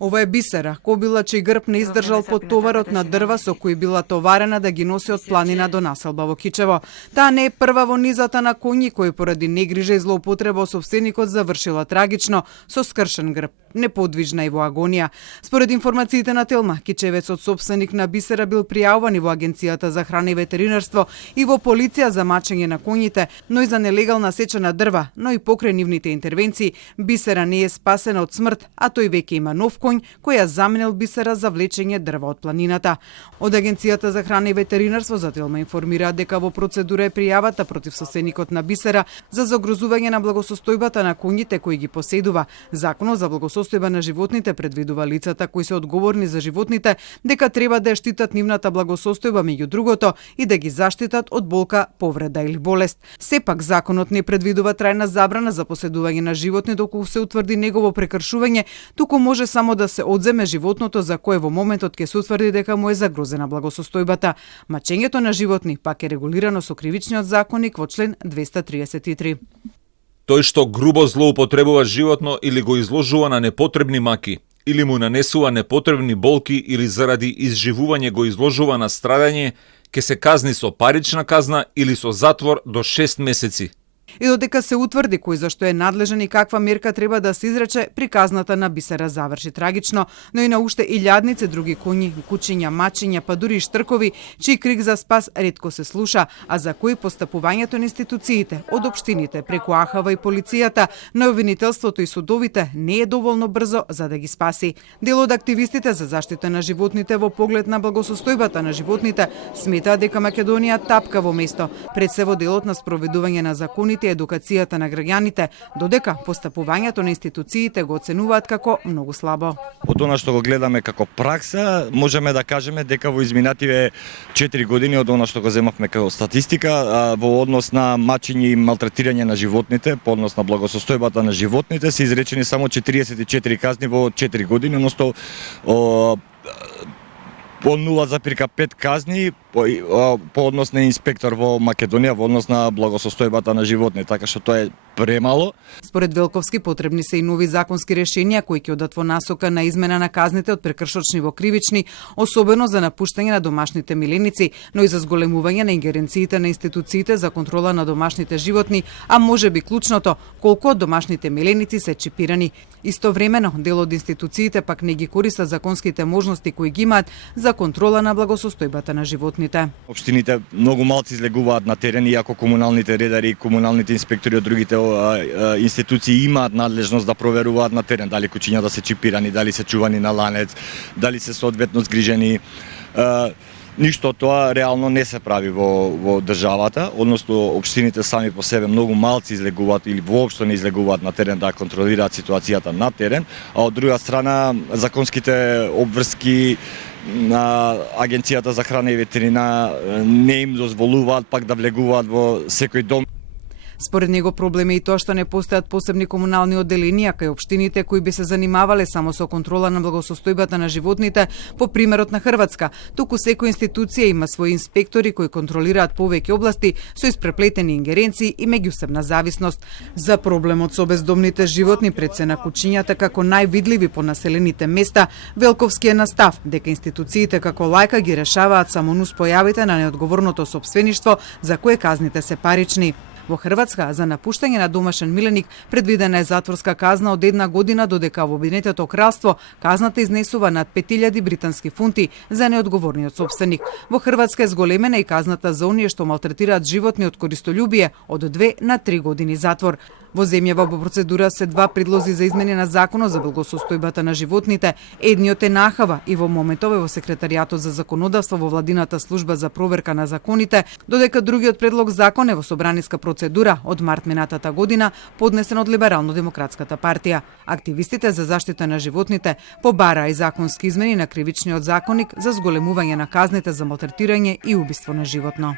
Ова е Бисера, кобила чиј грб не издржал под товарот на дрва со кои била товарена да ги носи од планина до населба во Кичево. Таа не е прва во низата на коњи кои поради негрижа и злоупотреба собственикот завршила трагично со скршен грб, неподвижна и во агонија. Според информациите на Телма, кичевецот собственик на Бисера бил пријавуван и во Агенцијата за храна и ветеринарство и во полиција за мачење на коњите, но и за нелегална сеча на дрва, но и покрај нивните интервенции, Бисера не е спасена од смрт, а тој веќе има нов конј кој ја заменил Бисера за влечење дрва од планината. Од Агенцијата за храна и ветеринарство за Телма информираат дека во процедура е пријавата против собственикот на Бисера за загрозување на благосостојбата на коњите кои ги поседува. Законот за благосостојба на животните предвидува лицата кои се одговорни за животните дека треба да ја штитат нивната благосостојба меѓу другото и да ги заштитат од болка, повреда или болест. Сепак законот не предвидува трајна забрана за поседување на животни доколку се утврди негово прекршување, туку може само да се одземе животното за кое во моментот ќе се утврди дека му е загрозена благосостојбата. Мачењето на животни пак е регулирано со кривичниот законник во член 233. Тој што грубо злоупотребува животно или го изложува на непотребни маки, или му нанесува непотребни болки или заради изживување го изложува на страдање, ќе се казни со парична казна или со затвор до 6 месеци. И додека се утврди кој зашто е надлежен и каква мерка треба да се изрече, приказната на Бисера заврши трагично, но и на уште илјадници други коњи, кучиња, мачиња, па дури и штркови, чиј крик за спас ретко се слуша, а за кои постапувањето на институциите, од општините, преку АХВ и полицијата, на обвинителството и судовите не е доволно брзо за да ги спаси. Дел од активистите за заштита на животните во поглед на благосостојбата на животните сметаат дека Македонија тапка во место, пред се во делот на спроведување на законите и едукацијата на граѓаните, додека постапувањето на институциите го оценуваат како многу слабо. Од она што го гледаме како пракса, можеме да кажеме дека во изминативе 4 години од она што го земавме како статистика, во однос на мачење и малтретирање на животните, по однос на благосостојбата на животните, се изречени само 44 казни во 4 години, односно по 0,5 казни по однос на инспектор во Македонија во однос на благосостојбата на животни, така што тоа е премало. Според Велковски потребни се и нови законски решенија кои ќе одат во насока на измена на казните од прекршочни во кривични, особено за напуштање на домашните миленици, но и за зголемување на ингеренциите на институциите за контрола на домашните животни, а можеби клучното, колку од домашните миленици се чипирани. Истовремено, дел од институциите пак не ги користат законските можности кои ги имаат за контрола на благосостојбата на животните. Општините многу малци излегуваат на терен, иако комуналните редари, комуналните инспектори од другите институции имаат надлежност да проверуваат на терен дали кучињата се чипирани, дали се чувани на ланец, дали се соодветно згрижени. Ништо од тоа реално не се прави во државата, односно општините сами по себе многу малци излегуваат или воопшто не излегуваат на терен да контролираат ситуацијата на терен, а од друга страна законските обврски на Агенцијата за храна и ветерина не им дозволуваат пак да влегуваат во секој дом. Според него проблем е и тоа што не постојат посебни комунални одделенија кај општините кои би се занимавале само со контрола на благосостојбата на животните по примерот на Хрватска. Туку секоја институција има своји инспектори кои контролираат повеќе области со испреплетени ингеренции и меѓусебна зависност. За проблемот со бездомните животни пред се на кучињата како највидливи по населените места, Велковски е на став дека институциите како лајка ги решаваат само нуспојавите на неодговорното сопствеништво за кое казните се парични. Во Хрватска за напуштање на домашен миленик предвидена е затворска казна од 1 година, додека во Обединетото кралство казната изнесува над 5000 британски фунти за неодговорниот сопственик. Во Хрватска е зголемена и казната за оние што малтретираат животни од користолюбие од 2 на 3 години затвор. Во земјава во процедура се 2 предлози за измени на законот за благосостојбата на животните. Едниот е на АХВ и во моментов е во секретаријатот за законодавство во владината служба за проверка на законите, додека другиот предлог закон е во собраниска процедура од март минатата година, поднесен од Либерално-демократската партија. Активистите за заштита на животните побараа и законски измени на кривичниот законник за зголемување на казните за малтретирање и убиство на животно.